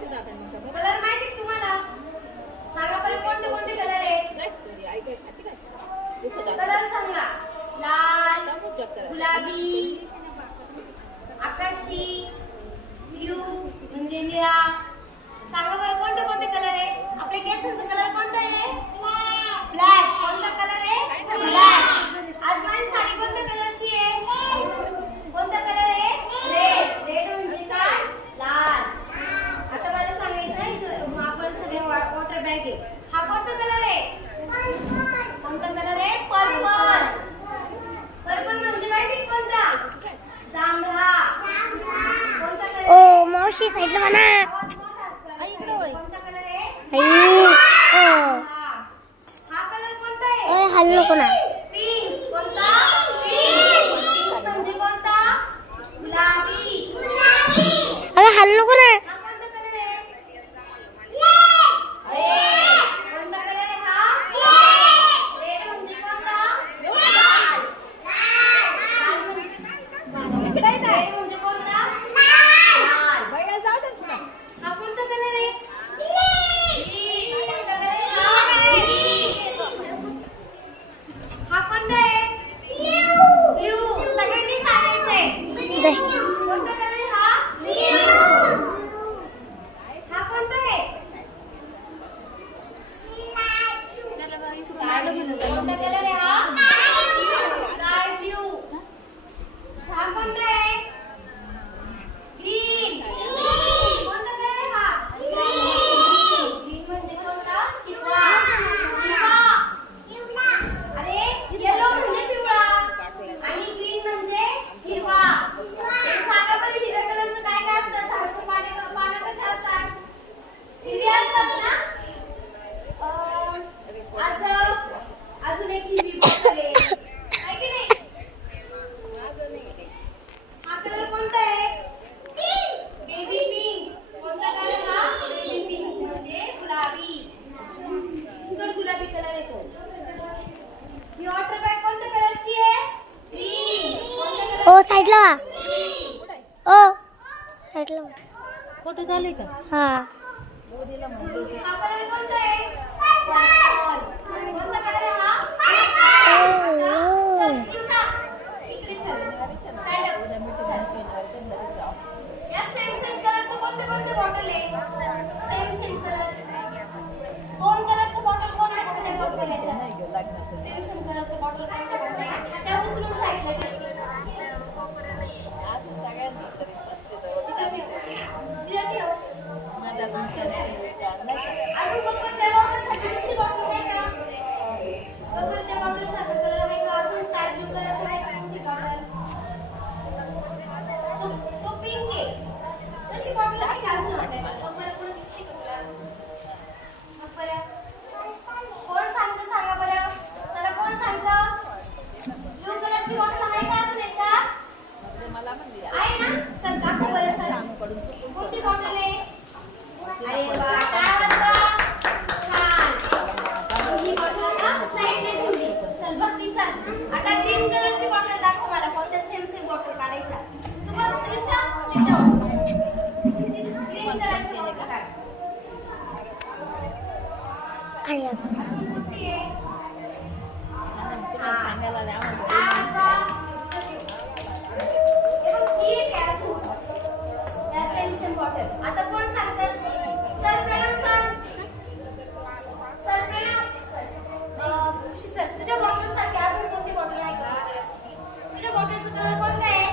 Colour माहिती का तुम्हाला? सांगा पहिले कोणते कोणते कलर आहे? कलर सांगा. लाल, गुलाबी, आकाशी, ब्लू म्हणजे निळा. सांगा बरं कोणते कोणते कलर आहे? आपल्या केसांचा कलर कोणता आहे? ब्लॅक. कोणता कलर आहे? ब्लॅक. आज माझी साडी कोणत्या कलरची आहे? कोणता कलर आहे? रेड. रेड म्हणजे काय? लाल. आता मला सांगायचं आहे आपण सगळे वॉटर बॅग आहे. हा कोणता कलर आहे? कोणता कलर आहे? पर्पल. पर्पल म्हणजे माहिती कोणता? जांभळा. कोणता कलर? ओ मावशी साईडला म्हणा. कोणता कलर आहे? हा कलर कोणता आहे? हल्लो नको ना. पिंक. कोणता? पिंक म्हणजे कोणता? गुलाबी. अगं हल्लो नको ना. हा कोणता कलर आहे? कोणता कलर आहे हा? रेड म्हणजे कोणता? लाल. रेड म्हणजे कोणता? लाल. हा कोणता कलर आहे? ग्रीन. कोणता कलर आहे हा? ग्रीन. हा कोणता आहे? ब्लू. सगळ्यांनी सांगायचंय. कोणता कलर आहे हा? हा कोणता आहे? Sky blue. कोणता कलर आहे हा? Sky blue. हा कोणता आहे? ग्रीन. कोणता कलर आहे हा? ग्रीन म्हणजे कोणता? हिरवा. हिरवा. अरे येलो म्हणजे पिवळा आणि ग्रीन म्हणजे हिरवा. सांगा बरं हिरव्या कलरचं काय काय असतं? झाडाचं पानं कशा असतात? हिरवी असतात ना? अजून एक हिरवी बॉटल आहे की नाही? हा कलर कोणता आहे? Baby pink. कोणता कलर हा? बेबी पिंक म्हणजे गुलाबी. सुंदर गुलाबी कलर येतो. ही वॉटर बॅग कोणत्या कलरची आहे? ग्रीन. कोणत्या कलर? ओ साईडला वा. ओ साईडला वा. फोटो झाले का? हा. हा कलर कोणता आहे? पर्पल. कोणता कलर आहे हा? चल दिशा इकडे चल. Stand up. या सेम सेम कलरचे कोणते कोणते बॉटल आहे? Same same colour. दोन कलरचे बॉटल कोणत्या कोणत्या बघ करायच्या? सेम सेम कलरचे बॉटल कोणत्या कोणत्या? त्या उचलून साईडला ठेव. तिला ठेव. अजून बघ त्या बॉटलसाठी दुसरी बॉटल आहे का? बघ त्या बॉटलसाठी कलर आहे का? अजून स्काय ब्लू कलरची आहे का कोणती बॉटल? तो पिंक आहे. तशी बॉटल आहे का अजून आपल्याला? बघ बरं कोण दिसते का तुला? बघ बरं. कोण सांगतं सांगा बरं? चला कोण सांगतं? ब्लू कलरची बॉटल आहे का अजून याच्यात? आहे ना? चल दाखव बरं चल. कोणती बॉटल आहे? अरे वा काय वाटतं? छान. ही बॉटल ना साईडने ठेवली. चल बघ ती चल. आता ग्रीन कलरची बॉटल दाखव मला. कोणत्या सेम सेम बॉटल काढायच्या? तू बघ त्रिशा सिट डाऊन. ग्रीन कलरची बॉटल काढ. कोणती आहे? बॉटल. आता कोण सांगतात? Sir Pranav sir. Sir Pranav. Khushi sir तुझ्या बॉटल साठी अजून कोणती बॉटल आहे का? तुझ्या बॉटलचं कलर कोणता आहे?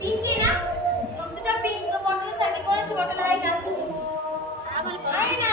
पिंक आहे ना? मग तुझ्या पिंक बॉटल साठी कोणाची बॉटल आहे का अजून? आहे ना?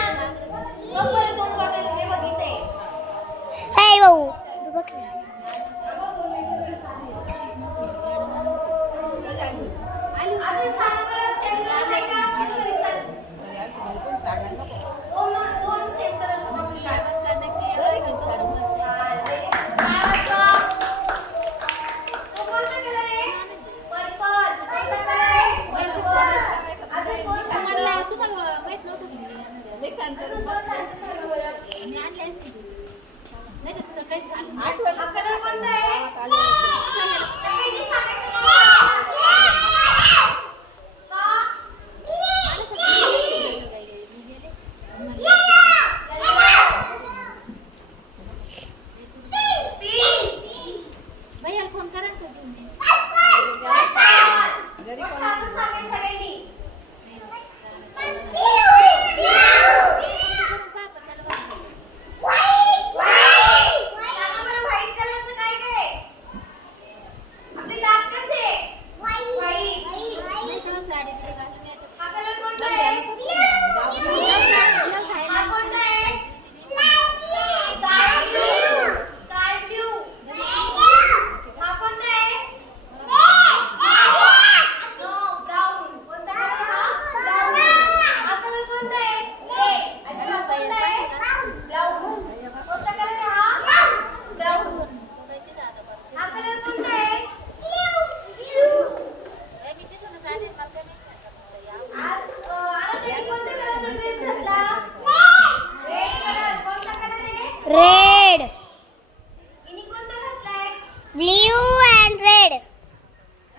Blue and red.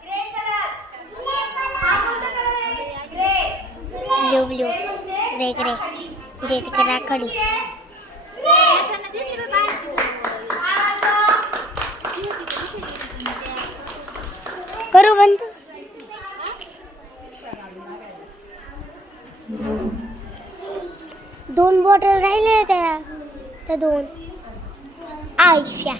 Grey colour. हा कोणता कलर आहे? ग्रे. Blue blue. ग्रे म्हणजे ग्रे ग्रे. राखाडी. जे तिकडे राखडी. ग्रे. हा रंग. करू बंद. दोन बॉटल राहिले त्या दोन. आयशा.